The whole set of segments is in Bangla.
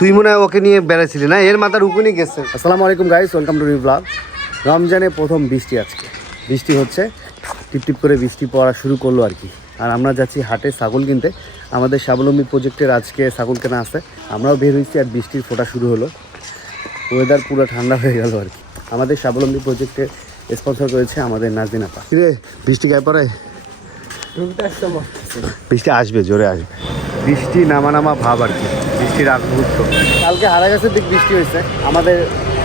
তুই মনে হয় ওকে নিয়ে বেড়াইছিলি না, এর মাথার উকুনি গেছে। আসসালামু আলাইকুম guys, welcome to new blog. রমজানে প্রথম বৃষ্টি, আজকে বৃষ্টি হচ্ছে, টিপ টিপ করে বৃষ্টি পড়া শুরু করলো আর কি। আর আমরা যাচ্ছি হাটে ছাগল কিনতে, আমাদের স্বাবলম্বী প্রজেক্টের আজকে ছাগল কেনা আছে। আমরাও বের হয়েছি আর বৃষ্টির ফোঁটা শুরু হলো, ওয়েদার পুরো ঠান্ডা হয়ে গেল আর কি। আমাদের স্বাবলম্বী প্রজেক্টে স্পন্সর করেছে আমাদের নাজদিন আপা। কিরে বৃষ্টি গায়ে পড়ে? বৃষ্টি আসবে, জোরে আসবে, বৃষ্টি নামা নামা ভাব আর কি, বৃষ্টির আগ মুহূর্ত। কালকে হারাগাছের দিক বৃষ্টি হয়েছে, আমাদের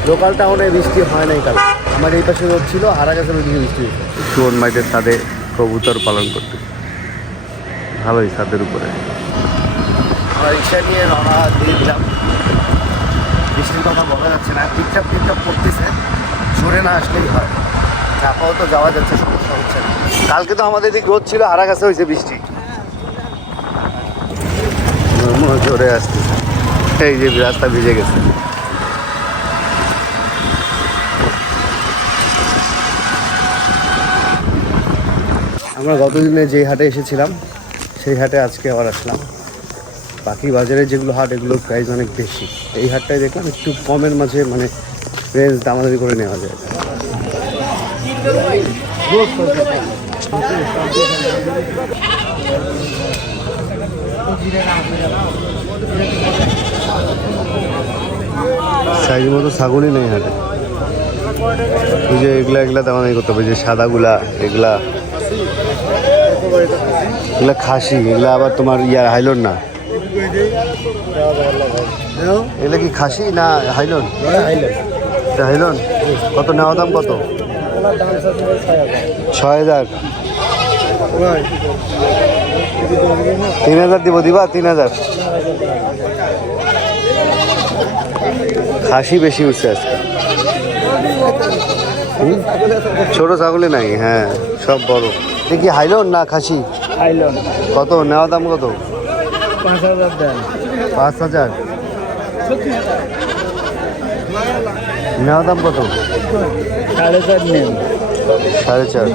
লোকাল টাউনে বৃষ্টি হয় নাই কাল। আমাদের এই পাশে রোদ ছিল, হারাগাছের ওইদিকে বৃষ্টি হয়েছে। সুবন মাইটের ছাদে কবুতর পালন করতে, ভালোই ছাদের উপরে। আমরা রিক্সা নিয়ে রওনা দিয়ে দিলাম। বৃষ্টির কথা বলা যাচ্ছে না, টিপটাপ টিপটাপ করতেছে, সরে না আসলেই হয়। চাপাও তো যাওয়া যাচ্ছে, সমস্যা হচ্ছে না। কালকে তো আমাদের দিক রোদ ছিল, হারাগাছে হয়েছে বৃষ্টি, জোরে আসতেছে। এই যে রাস্তা ভিজে গেছে। আমরা গতদিনে যেই হাটে এসেছিলাম সেই হাটে আজকে আবার আসলাম। বাকি বাজারে যেগুলো হাট, এগুলোর প্রাইস অনেক বেশি। এই হাটটায় দেখলাম একটু কমের মাঝে, মানে রেঞ্জ দামাদামি করে নেওয়া যায়। সাইজ মতো ছাগলই নেই হাটে। ওই যে এগুলা এগুলা দামাদামি করতে হবে, যে সাদাগুলা এগুলা এগুলা খাসি, এগুলা আবার তোমার ইয়ার হাইলন না। এগুলা কি খাসি না হাইলন? হাইলন। কত নেওয়া দাম? কত? 6,000। 3,000 দিব, দিবা? 3,000। খাসি বেশি উঠছে আজকে, ছোট ছাগলে নাই। হ্যাঁ, সব বড়। এটা কি হাইলন না খাসি? হাইলন। কত নেওয়া দাম? কত? 5,000। 5,000 নেওয়া দাম? কত? 4,500 নেন। 4,500।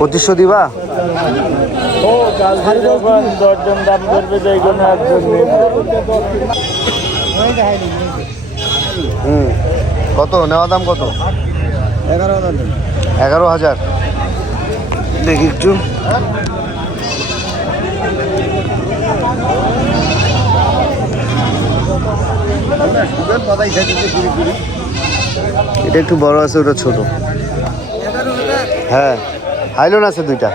2,500 দিবা? দশজন দাম করবে, কত নেওয়া দাম? কত? 11,000। 11,000 দেখি একটু। এটা একটু বড় আছে, ওটা ছোট। হ্যাঁ, হাইলন আছে দুইটা।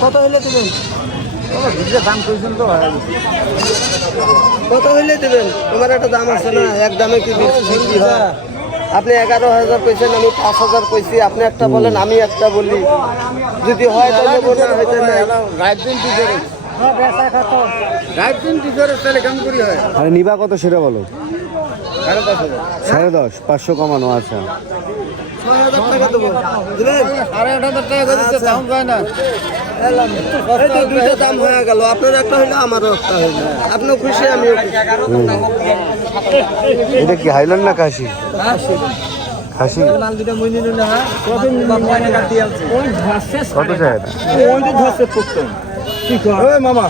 কত হইলে দেবেন? দাম কইছেন তো, কত হইলে দেবেন? তোমার একটা দাম আছে না, এক দামে কি বিক্রি হয়? আপনি 11,000 কইছেন, আমি 5,000 কইছি, আপনি একটা বলেন, আমি একটা বলি। যদি হয় তাহলে বলেন, হয়তো না। আরে নিবা কত সেটা বলো। 10.5। 500 কমানো। আচ্ছা, 6,000 টাকা দেবো। 8,500 টাকা দিচ্ছে, দাম যায় না। দুইটা দাম হয়ে গেল, আপনার একটা হইলো, আমারও একটা হইলো। আপনিও খুশি, আমিও খুশি। এটা কি হাইলন না খাসি? খাসি। কত চাই এটা? মামা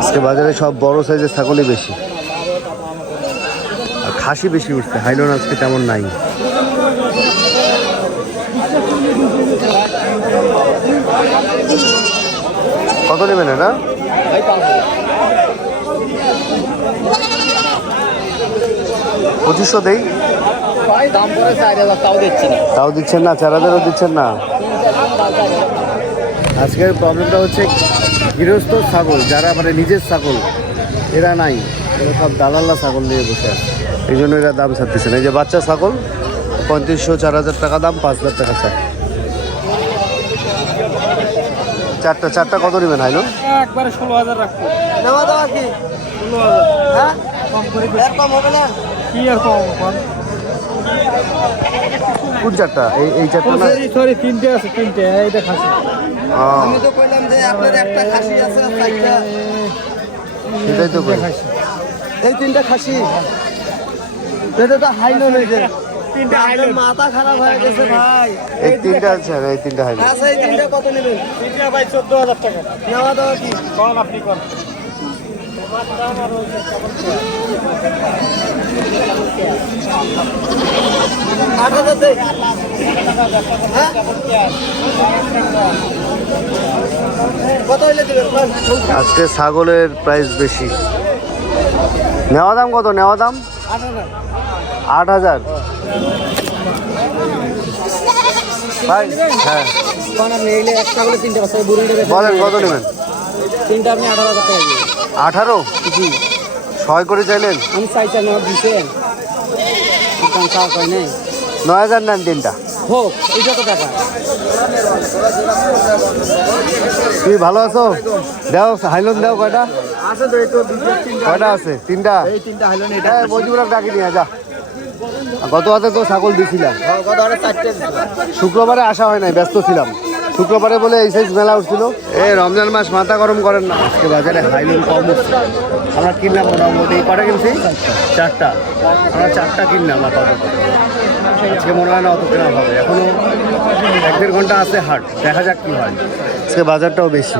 আজকে বাজারে সব বড় সাইজের ছাগলই বেশি, আর খাসি বেশি উঠছে। হাইলন আজকে তেমন নাই। কত নেবেন এটা? 2,500 দেই। দাম পরে 4,000, তাও দিচ্ছি না। তাও দিচ্ছেন না? 4,000ও দিচ্ছেন না? আজকের প্রবলেমটা হচ্ছে গৃহস্থ ছাগল, যারা মানে নিজের ছাগল, এরা নাই, এরা সব দালাল্লা ছাগল নিয়ে বসে আছে, এই জন্য এরা দাম ছাড়তেছে না। এই যে বাচ্চা ছাগল 3,500 4,000 টাকা দাম, 5,000 টাকা চায়। চারটা কত নেবেন হাইলো? একবারে 16,000 রাখবো। নেওয়া দাওয়া কি 16,000? হ্যাঁ, কম করে কম হবে না। কি আর কম? কোন চারটা? এই চারটা না, সরি তিনটে আছে, তিনটে। এইটা খাসি। আমি তো কইলাম যে আপনার একটা খাসি আছে আর চারটা। সেটাই তো কই। এই তিনটা খাসি এটা তো হাইলন হয়েছে। তিনটা হাইলন মাথা খারাপ হয়ে গেছে ভাই। এই তিনটা আছে আর এই তিনটা হাইলো। আচ্ছা এই তিনটা কত নেবেন? তিনটা ভাই 14000 টাকা। নেওয়া দাও কি? কোন আপনি কোন? 8000 দেই। হ্যাঁ? কত হইলে দিবেন? আজকে ছাগলের প্রাইস বেশি। নেওয়া দাম কত? নেওয়া দাম 8000। ভাই হ্যাঁ কোন আপনি এইলে একটা বলে তিনটা বাচ্চা বুড়িটা বলেন কত নেবেন? তিনটা আপনি 18000 টাকা দিবেন। 18? জি 6 করে চাইলেন? আমি চাইটা নেওয়া দিছেন। দাম চাও কই নাই। 9000 নেন তিনটা। হোক এটা তো টাকা। তুমি ভালো আছো? দাও হাইলন দাও কয়টা? আছে তো এই তো দুটো তিনটা। কয়টা আছে? তিনটা? এই তিনটা হাইলন এটা। হ্যাঁ মজুরা ডাকি নিয়ে যা। গত হাতে তো ছাগল দিছিলাম, কত আরে চারটে। শুক্রবারে আসা হয় নাই, ব্যস্ত ছিলাম। শুক্রবারে বলে এই সাইজ মেলা উঠছিল। এই রমজান মাস মাথা গরম করেন না। আজকে বাজারে হাইলুন কম উঠছে। আমরা কিনলাম মোটামুটি কটা কিনছি? 4টা। আমরা 4টা কিনলাম আপাতত। আজকে মনে হয় না অত কেনা হবে, এখনো 1-1.5 ঘন্টা আছে হাট, দেখা যাক কি হয়। আজকে বাজারটাও বেশি।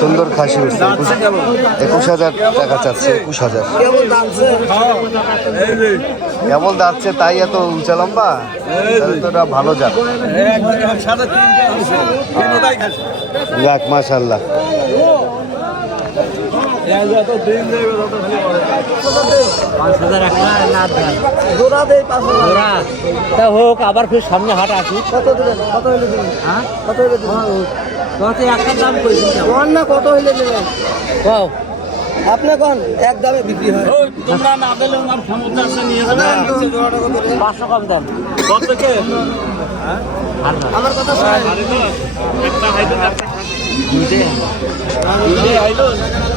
সুন্দর খাসি উঠছে 21,000 টাকা চাচ্ছে। 21,000 কেমন দামছে? কেমন যাচ্ছে তাই এত উঁচা লম্বা? তাহলে তো এটা ভালো জাত। যাক মাশাআল্লাহ। জোড়া দেই 5000 ওরা তা হোক, আবার ফির সামনে হাট আসি। কত দিবেন? কত হইলে দিবেন? হ্যাঁ কত হইলে দিবেন? কত একটা দাম করেছি কোন না কত হইলে নেবেন? কও আপনি কোন এক দামে বিক্রি হয়? তোমরা না দিলে আমার ক্ষমতা আছে নিয়ে যাবে। 500 কম দাম কত কে? আমার কথা শুনেন। একটা হাইলো একটা দুইটা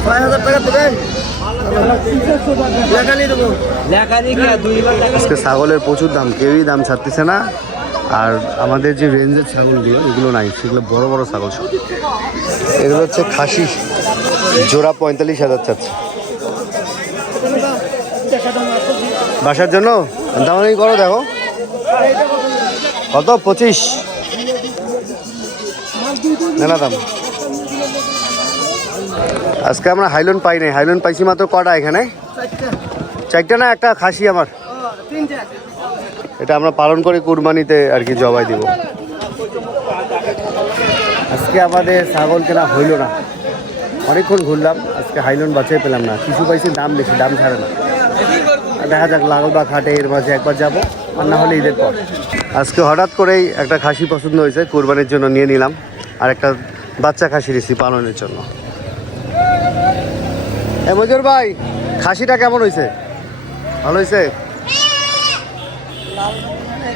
6000 টাকা দিবেন? লেখালি দেবো। লেখারি কি 2 লাখ টাকা? আজকে ছাগলের প্রচুর দাম, কেউই দাম ছাড়তেছে না। আর আমাদের যে রেঞ্জের ছাগলগুলো এগুলো নাই, সেগুলো বড় বড় ছাগল সব। এগুলো হচ্ছে খাসি, জোড়া 45,000 চাচ্ছে। বাসার জন্য দামাদামি করো, দেখো কত? 25 না দাম। আজকে আমরা হাইলন পাই নাই, হাইলন পাইছি মাত্র কটা এখানে? 4টা না একটা খাসি আমার। এটা আমরা পালন করে কুরবানিতে আর কি জবাই দিব। আজকে আমাদের ছাগল কেনা হইল না, অনেকক্ষণ ঘুরলাম, আজকে হাইলন বাঁচিয়ে পেলাম না। কিছু পাইছি দাম বেশি, দাম ছাড়ে না। দেখা যাক লালবাগ হাটে এর মাঝে একবার যাবো, আর না হলে ঈদের পর। আজকে হঠাৎ করেই একটা খাসি পছন্দ হয়েছে, কুরবানির জন্য নিয়ে নিলাম। আর একটা বাচ্চা খাসি রেসি পালনের জন্য। মজুর ভাই, খাসিটা কেমন হয়েছে? ভালো হয়েছে?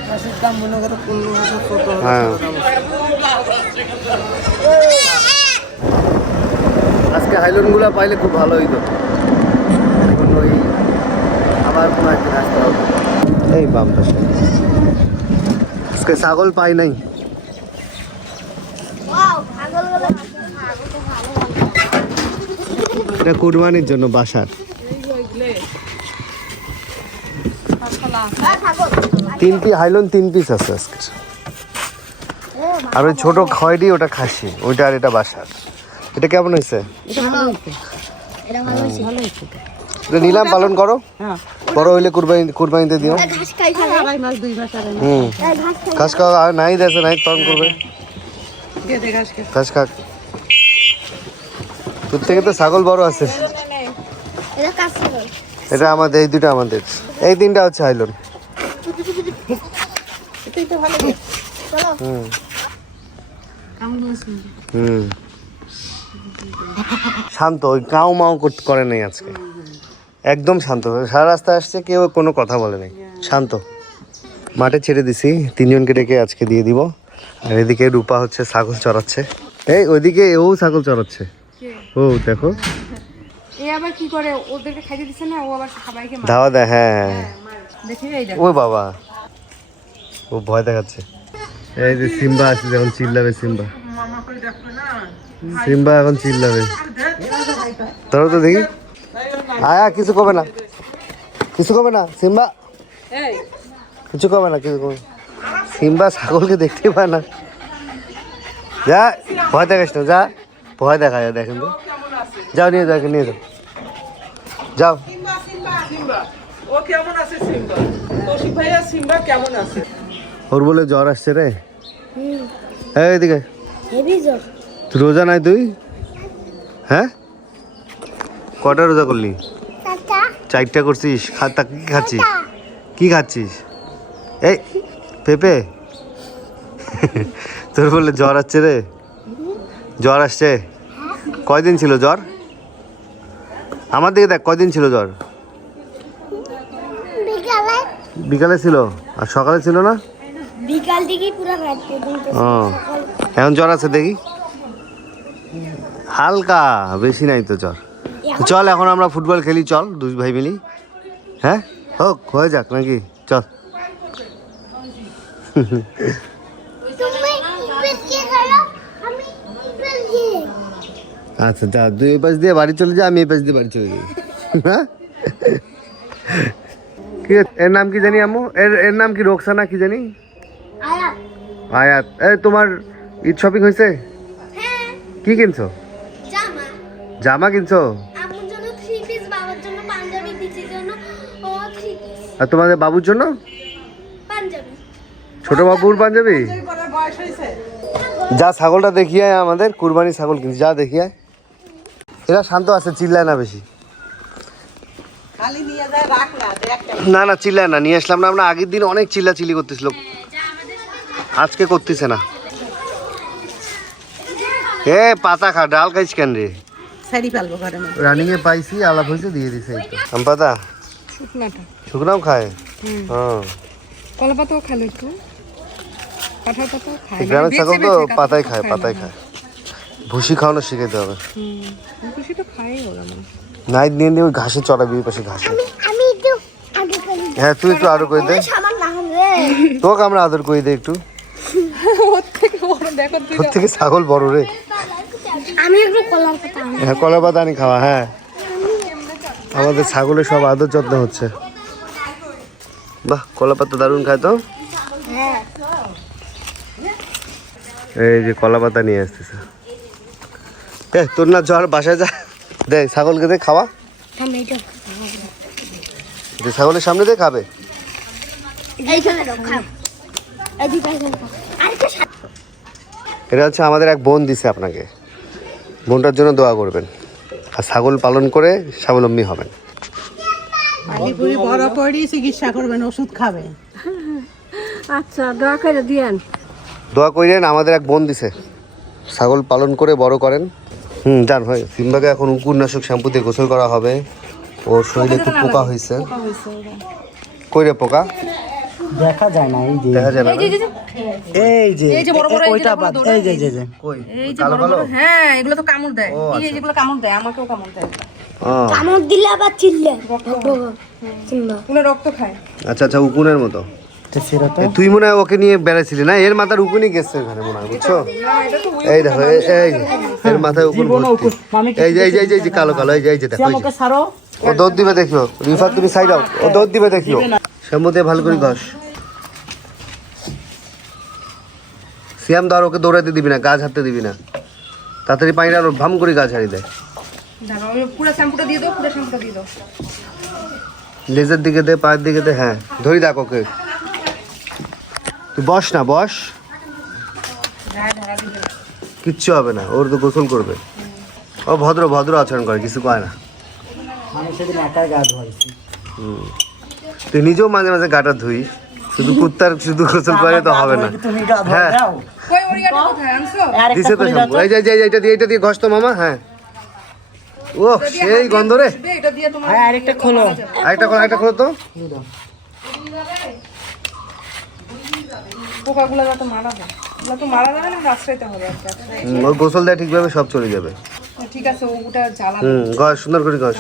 খাসির দাম মনে করো 15,000 হ্যাঁ। আজকে হাইলনগুলো পাইলে খুব ভালো হইতো। এখন ওই আবার কোনো একদিন আসতে হবে। এই বাম পাশে আজকে ছাগল পাই নাই। এটা কুরবানির জন্য বাসার। 3 পিস হাইলন, 3 পিস আছে আজকে। আর ওই ছোট খয়ডি ওটা খাসি, ওইটা আর এটা বাসার। এটা কেমন হয়েছে? এটা নিলাম, পালন করো, বড় হইলে কুরবানিতে দিও। ঘাস খাওয়া আর নাই দেশে, নাই পালন করবে ঘাস খাক। তোর থেকে তো ছাগল বড় আছে। এটা আমাদের, এই দুটো আমাদের, এই 3টা হচ্ছে হাইলন। শান্ত, ওই কাউ মাউ করে নাই আজকে, একদম শান্ত। সারা রাস্তা আসছে, কেউ কোনো কথা বলে নাই, শান্ত। মাঠে ছেড়ে দিছি, 3 জনকে ডেকে আজকে দিয়ে দিব। আর এদিকে রূপা হচ্ছে ছাগল চড়াচ্ছে। এই ওইদিকে ও ছাগল চড়াচ্ছে, ও দেখো। এই আবার কি করে, ওদেরকে খাইতে দিছে না, ও আবার সবাইকে মারে। ধাওয়া দেয়, হ্যাঁ। দেখি এই দেখ, ও বাবা, ও ভয় দেখাচ্ছে। এই যে সিম্বা আছে, যখন চিল্লাবে সিম্বা। সিম্বা এখন চিল্লাবে। ধরো তো দেখি। আয়া কিছু কবে না, কিছু কবে না সিম্বা, কিছু কবে না, কিছু কবে। সিম্বা ছাগলকে দেখতে পায় না। যা ভয় দেখাস না, যা ভয় দেখা যায়, দেখেন তো। যাও নিয়ে যাও, নিয়ে যাও, যাও। ও কেমন আছে সিম্বা? কৌশিক ভাইয়া সিম্বা কেমন আছে? ওর বলে জ্বর আসছে রে। হ্যাঁ এদিকে। তুই রোজা নাই তুই? হ্যাঁ, কটা রোজা করলি? 4টা করছিস। কি খাচ্ছিস, কি খাচ্ছিস? এই পেঁপে। তোর বলে জ্বর আসছে রে, জ্বর আসছে। কয়দিন ছিল জ্বর? আমার দিকে দেখ, কয়দিন ছিল জ্বর? বিকালে ছিল, আর সকালে ছিল না? বিকাল থেকে পুরো রাত পর্যন্ত। ও এখন জ্বর আছে দেখি, হালকা, বেশি নাই তো জ্বর। চল এখন আমরা ফুটবল খেলি, চল দুই ভাই মিলি। হ্যাঁ হোক, হয়ে যাক নাকি, চল। তুমি পেছকে গেলো, আমি পেছকে। আচ্ছা যা, তুই এই পাশ দিয়ে বাড়ি চলে যা, আমি এই পাশ দিয়ে বাড়ি চলে যাই। হ্যাঁ কি এর নাম কি জানি আম্মু? এর নাম কি রোকসানা কি জানি? আয়া আয়াত। এই তোমার ঈদ শপিং হয়েছে? হ্যাঁ, কি কিনছো? জামা জামা কিনছো? আমার জন্য 3 পিস, বাবার জন্য পাঞ্জাবি, দিদির জন্য ও 3 পিস আর তোমাদের বাবুর জন্য? পাঞ্জাবি। ছোট বাবুর পাঞ্জাবি? বয়স হয়েছে? যা ছাগলটা দেখিয়ে আয়, আমাদের কুরবানি ছাগল কিনছি, যা দেখিয়ে আয়। এরা শান্ত আছে, চিল্লায় না বেশি। খালি নিয়ে যায়, রাখ না, দেখ না না চিল্লায় না, নিয়ে আসলাম না আমরা। আগের দিন অনেক চিল্লাচিল্লি করতেছিল, আজকে করতেছে না। এ পাতা খা, ডাল খাইছ কেন রে? সাইডি পালবো ঘরের মধ্যে। রানিং এ পাইছি, আলাপ হয়েছে, দিয়ে দিছে। আম পাতা শুকনাটা। শুকনাও খায়? হ্যাঁ, কলা পাতাও খেলো একটু, কাঁঠাল পাতাও খায়। গ্রামের ছাগল তো বেছে বেছে পাতাই কাঁঠাল খায়, পাতা পাতাই না। খায়। ভুসি খাওয়ানো শিখাইতে হবে। খুশি তো খায় ওরা না। নাইট নিয়ে নিয়ে ওই ঘাসে চড়াবি, ওই পাশে ঘাসে। আমি একটু আগে করি। হ্যাঁ তুই একটু আদর করে দে, সামান না হবে। তোকে আমরা আদর করে দে একটু। ওর থেকে বড় দেখো তুই। তোর থেকে ছাগল বড় রে। আমি একটু কলার পাতা আনি। হ্যাঁ কলা পাতা আনি খাওয়া। হ্যাঁ আমাদের ছাগলের সব আদর যত্ন হচ্ছে। বাহ, কলা পাতা দারুণ খায় তো। হ্যাঁ, এই যে কলা পাতা নিয়ে আসতেছে। এ তোর না জ্বর, বাসায় যা, দে ছাগলকে দে খাওয়া, আমি এটা যে ছাগলের সামনে দিয়ে খাবে। এইখানে রাখা। এদিকে রাখা। আরেকটা এটা হচ্ছে আমাদের এক বোন দিছে আপনাকে, বোনটার জন্য দোয়া করবেন, আর ছাগল পালন করে স্বাবলম্বী হবেন। পুরি বড় পড়ি চিকিৎসা করবেন, ওষুধ খাবেন। আচ্ছা দয়া করে দিয়েন। দোয়া করেন, আমাদের এক বোন দিছে, ছাগল পালন করে বড় করেন। জান ভাই, সিম্বাকে এখন উপন্যাসক শ্যাম্পু দিয়ে গোসল করা হবে। ওর শরীরে খুব পোকা হয়েছে। কই রে পোকা? দেখা যায় না, এই যে দেখা যায় না? এই যে এই যে বড় বড়, এই যে ওইটা বড় বাদ, বড়, এই যে এই যে কই এই যে কালো বড় কালো? বড়, হ্যাঁ এগুলো তো কামড় দেয়। ও, এই যে আচ্ছা। যেগুলো কামড় দেয়, আমাকেও কামড় দেয়। ও, কামড় দিলে আবার চিল্লে। চিল্লা। ওগুলো রক্ত খায়। আচ্ছা আচ্ছা, উকুনের মতো। এটা সেরাটা। এ, তুই মনে হয় ওকে নিয়ে বেড়াইছিলি না? এর মাথার উকুনই গেছে এখানে মনে হয়, বুঝছো? এই দেখো, এই যে, এর মাথায় উকুন ভর্তি। এই যে এই যে এই যে কালো কালো, এই যে এই যে দেখো, এই যে। আমাকে ছাড়ো। ও দৌড় দিবে দেখিও, রিফাত তুমি সাইড আও, ও দৌড় দিবে দেখিও। শ্যাম্পু দিয়ে ভালো করে ঘষ। সিয়াম ধর, ওকে দৌড়াতে দিবি না, গাছ হাঁটতে দিবি না। তাড়াতাড়ি পানিটা আরো ভাম করে গাছ হারিয়ে দেয়। দাঁড়াও, ওই পুরো শ্যাম্পুটা দিয়ে দাও, পুরো শ্যাম্পুটা দিয়ে দাও। লেজের দিকে দে, পায়ের দিকে দে। হ্যাঁ ধরি দেখ ওকে। তুই বস না, বস, কিচ্ছু হবে না, ওর তো গোসল করবে। ও ভদ্র ভদ্র আচরণ করে, কিছু কয় না। আমি সেদিন একাই গা ধোয়াইছি। তুই নিজেও মাঝে মাঝে গাটা ধুই, শুধু কুত্তার শুধু গোসল করে তো হবে না। তুমি গা ধোয়া হ্যাঁ। দাও। কই ওর ইয়াটা কোথায় আনছো? আর একটা দিছে তো করে দাও শ্যাম্পু, তো। এই যে এইটা দিয়ে ঘষ তো মামা। হ্যাঁ ও সেই গন্ধ রে। এটা দিয়ে তোমার হ্যাঁ, আরেকটা খোলো। আরেকটা খোলো তো। পোকাগুলো যাতে মারা যায়, ওগুলো তো মারা যাবে না, আশ্রয়তে হবে একটা। ওর গোসল দেয় ঠিকভাবে, সব চলে যাবে। ঠিক আছে, ওটা জ্বালা। ঘষ সুন্দর করে ঘষ।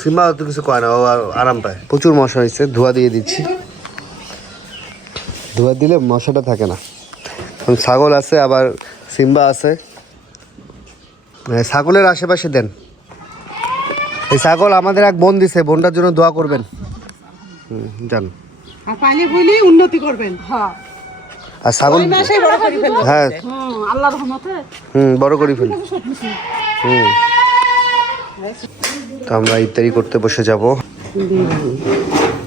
সীমা তো কিছু কয় না, ও আরাম পায়। প্রচুর মশা হয়েছে, ধোয়া দিয়ে দিচ্ছি। ধোয়া দিলে মশাটা থাকে না। ছাগল আছে, আবার সিম্বা আছে। ছাগলের আশেপাশে দেন। এই ছাগল আমাদের এক বোন দিছে, বোনটার জন্য দোয়া করবেন। জান আর পাইলে বলি উন্নতি করবেন। হ্যাঁ আর ছাগল মাসেই বড় করে ফেলবেন। হ্যাঁ আল্লাহর রহমতে বড় করে ফেলি। তো আমরা ইফতারি করতে বসে যাব।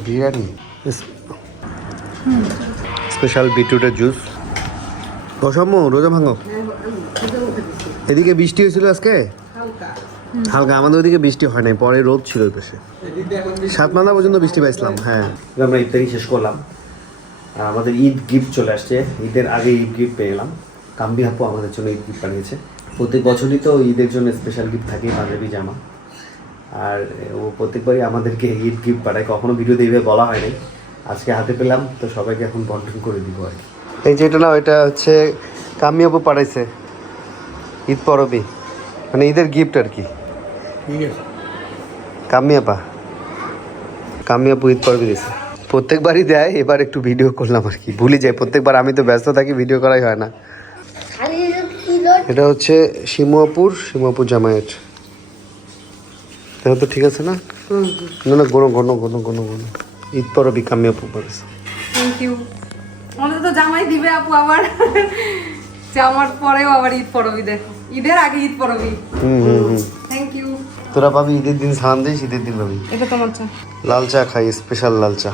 বিরিয়ানি, স্পেশাল বিটরুটের জুস। বসাম্য রোজা ভাঙো। এদিকে বৃষ্টি হয়েছিল আজকে হালকা, আমাদের ওদিকে বৃষ্টি হয় নাই, পরে রোদ ছিল ওই পাশে। 7 মাথা পর্যন্ত বৃষ্টি পাইছিলাম। হ্যাঁ, আমরা ইফতারি শেষ করলাম। আর আমাদের ঈদ গিফট চলে আসছে, ঈদের আগে ঈদ গিফট পেয়ে গেলাম। কাম্বি আপু আমাদের জন্য ঈদ গিফট বানিয়েছে। প্রত্যেক বছরই তো ঈদের জন্য স্পেশাল গিফট থাকে, পাঞ্জাবি জামা। আর ও প্রত্যেকবারই আমাদেরকে ঈদ গিফট পাঠায়, কখনো ভিডিওতে এইভাবে বলা হয় নাই। আজকে হাতে পেলাম, তো সবাইকে এখন বন্টন করে দিব আর কি। এই যেটা না, ওইটা হচ্ছে কাম্বি আপু পাঠাইছে ঈদ পরবে, মানে ঈদের গিফট আর কি। কাম্বি আপু ঈদ পরবে দিয়েছে। প্রত্যেকবারই দেয়, এবার একটু ভিডিও করলাম আর কি, ভুলে যাই প্রত্যেকবার। আমি তো ব্যস্ত থাকি, ভিডিও করাই হয় না। এটা হচ্ছে শিমু আপুর জামাইয়ের। তো ঠিক আছে না? না ঘন ঈদ পরবি কাম্বি আপু পড়েছে। Thank you. আমাদের তো জামাই দিবে আপু, আবার জামার পরেও আবার ঈদ পরবি। দেখো, ঈদের আগে ঈদ পরবি। Thank you. তোরা পাবি ঈদের দিন সালাম দিস, ঈদের দিন পাবি। এটা তোমার চা। লাল চা খাই, স্পেশাল লাল চা।